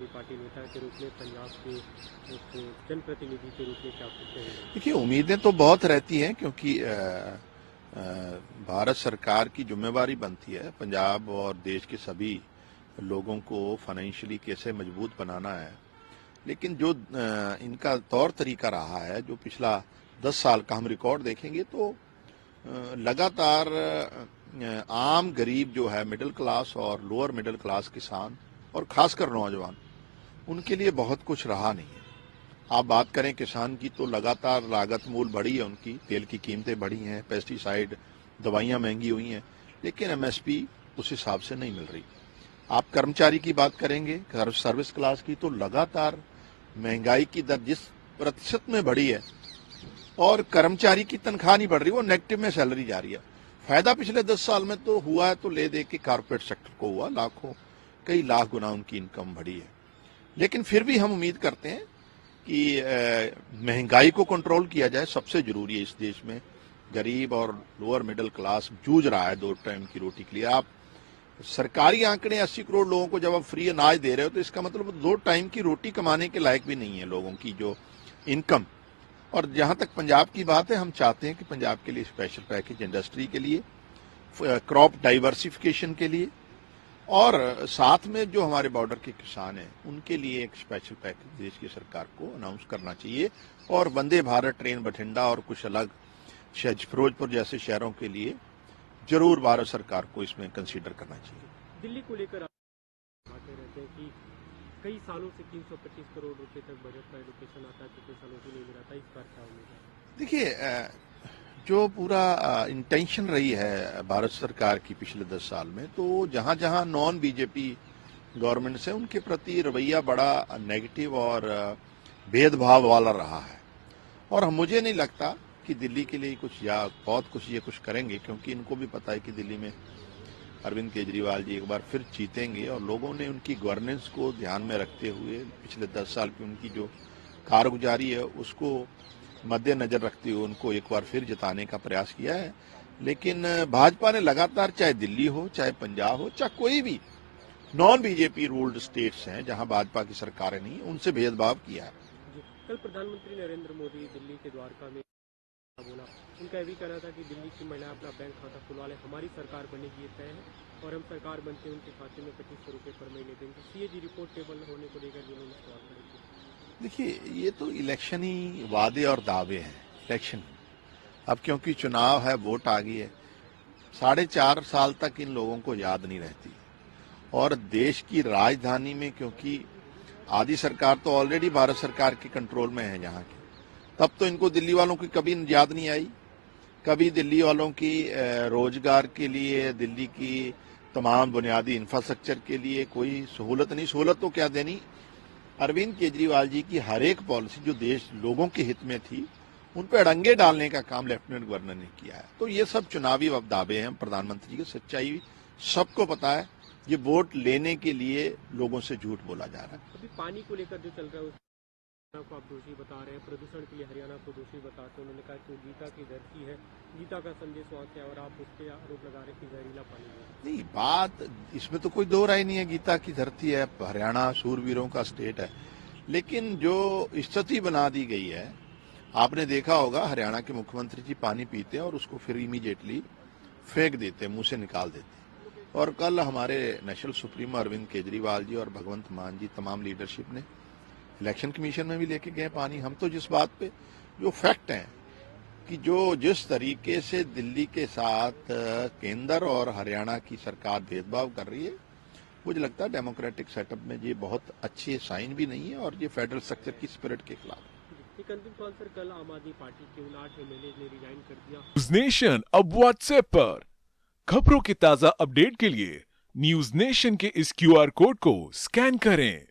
Party नेता के रूप में पंजाब के एक जनप्रतिनिधि के रूप में क्या कहते हैं? देखिए, उम्मीदें तो बहुत रहती हैं क्योंकि भारत सरकार की जिम्मेवारी बनती है पंजाब और देश के सभी लोगों को फाइनेंशियली कैसे मजबूत बनाना है। लेकिन जो इनका तौर तरीका रहा है, जो पिछला 10 साल का हम रिकॉर्ड देखेंगे तो लगातार आम गरीब जो है, मिडिल क्लास और लोअर मिडिल क्लास किसान और खासकर नौजवान, उनके लिए बहुत कुछ रहा नहीं है। आप बात करें किसान की तो लगातार लागत मूल बढ़ी है, उनकी तेल की कीमतें बढ़ी हैं, पेस्टिसाइड दवाइयाँ महंगी हुई हैं, लेकिन एमएसपी उस हिसाब से नहीं मिल रही। आप कर्मचारी की बात करेंगे, सर्विस क्लास की, तो लगातार महंगाई की दर जिस प्रतिशत में बढ़ी है और कर्मचारी की तनख्वाह नहीं बढ़ रही, वो नेगेटिव में सैलरी जा रही है। फायदा पिछले 10 साल में तो हुआ है, तो ले दे के कारपोरेट सेक्टर को हुआ, लाखों कई लाख गुना उनकी इनकम बढ़ी है। लेकिन फिर भी हम उम्मीद करते हैं कि महंगाई को कंट्रोल किया जाए। सबसे जरूरी है इस देश में। गरीब और लोअर मिडिल क्लास जूझ रहा है 2 टाइम की रोटी के लिए। आप सरकारी आंकड़े 80 करोड़ लोगों को जब आप फ्री अनाज दे रहे हो तो इसका मतलब 2 टाइम की रोटी कमाने के लायक भी नहीं है लोगों की जो इनकम। और जहां तक पंजाब की बात है, हम चाहते हैं कि पंजाब के लिए स्पेशल पैकेज इंडस्ट्री के लिए, क्रॉप डाइवर्सिफिकेशन के लिए, और साथ में जो हमारे बॉर्डर के किसान हैं उनके लिए एक स्पेशल पैकेज देश की सरकार को अनाउंस करना चाहिए। और वंदे भारत ट्रेन बठिंडा और कुछ अलग फिरोजपुर जैसे शहरों के लिए जरूर भारत सरकार को इसमें कंसीडर करना चाहिए। दिल्ली को लेकर आप कहते रहते हैं कि कई सालों से 325 करोड़ रुपए तक बजट का एलोकेशन आता है, पिछले सालों से नहीं मिला था, इस बार क्या उम्मीद है? देखिए, जो पूरा इंटेंशन रही है भारत सरकार की पिछले 10 साल में, तो जहां जहां नॉन बीजेपी गवर्नमेंट से उनके प्रति रवैया बड़ा नेगेटिव और भेदभाव वाला रहा है। और मुझे नहीं लगता कि दिल्ली के लिए कुछ या बहुत कुछ ये कुछ करेंगे, क्योंकि इनको भी पता है कि दिल्ली में अरविंद केजरीवाल जी एक बार फिर जीतेंगे और लोगों ने उनकी गवर्नेंस को ध्यान में रखते हुए पिछले 10 साल की उनकी जो कारगुजारी है उसको मद्देनजर रखते हुए उनको एक बार फिर जिताने का प्रयास किया है। लेकिन भाजपा ने लगातार, चाहे दिल्ली हो, चाहे पंजाब हो, चाहे कोई भी नॉन बीजेपी रूल्ड स्टेट्स हैं जहां भाजपा की सरकारें नहीं, उनसे भेदभाव किया है। कल प्रधानमंत्री नरेंद्र मोदी दिल्ली के द्वारका में बोला, उनका यह भी कहना था कि दिल्ली की महिला अपना बैंक खाता खुलवा ले, हमारी सरकार बनेगी ये तय है, और हम सरकार बनते उनके खाते में 2500 रुपये पर महीने देंगे। सीएजी रिपोर्ट टेबल होने को लेकर जिन्होंने सवाल खड़े किए। देखिए, ये तो इलेक्शनी वादे और दावे हैं। इलेक्शन, अब क्योंकि चुनाव है, वोट आ गई है, 4.5 साल तक इन लोगों को याद नहीं रहती। और देश की राजधानी में, क्योंकि आधी सरकार तो ऑलरेडी भारत सरकार के कंट्रोल में है यहाँ की, तब तो इनको दिल्ली वालों की कभी याद नहीं आई। कभी दिल्ली वालों की रोजगार के लिए, दिल्ली की तमाम बुनियादी इंफ्रास्ट्रक्चर के लिए कोई सहूलत नहीं। सहूलत तो क्या देनी, अरविंद केजरीवाल जी की हर एक पॉलिसी जो देश लोगों के हित में थी, उन पर अड़ंगे डालने का काम लेफ्टिनेंट गवर्नर ने किया है। तो ये सब चुनावी दावे हैं प्रधानमंत्री की। सच्चाई सबको पता है, ये वोट लेने के लिए लोगों से झूठ बोला जा रहा है। अभी पानी को लेकर जो चल रहा है हरियाणा को आप दोषी बता रहे हैं, प्रदूषण के लिए हरियाणा को दोषी बताते हैं। उन्होंने कहा कि गीता की धरती है, गीता का संदेश वहाँ से, और आप उस पर आरोप लगा रहे हैं कि जहरीला पानी है। नहीं, बात इसमें तो कोई दो राय नहीं है, गीता की धरती है, हरियाणा सूरवीरों का स्टेट है। लेकिन जो स्थिति बना दी गई है, आपने देखा होगा हरियाणा के मुख्यमंत्री जी पानी पीते हैं और उसको फिर इमीडिएटली फेंक देते, मुंह से निकाल देते। और कल हमारे नेशनल सुप्रीमो अरविंद केजरीवाल जी और भगवंत मान जी, तमाम लीडरशिप ने इलेक्शन कमीशन में भी लेके गए पानी। हम तो जिस बात पे, जो फैक्ट हैं कि जो जिस तरीके से दिल्ली के साथ केंद्र और हरियाणा की सरकार भेदभाव कर रही है, मुझे लगता है डेमोक्रेटिक सेटअप में ये बहुत अच्छे साइन भी नहीं है और ये फेडरल स्ट्रक्चर की स्पिरिट के खिलाफ है। एक अंतिम सवाल सर, कल आम आदमी पार्टी के उन 8 एमएलए ने रिजाइन कर दिया। न्यूज नेशन अब व्हाट्सएप पर खबरों की ताजा अपडेट के लिए न्यूज नेशन के इस क्यूआर कोड को स्कैन करें।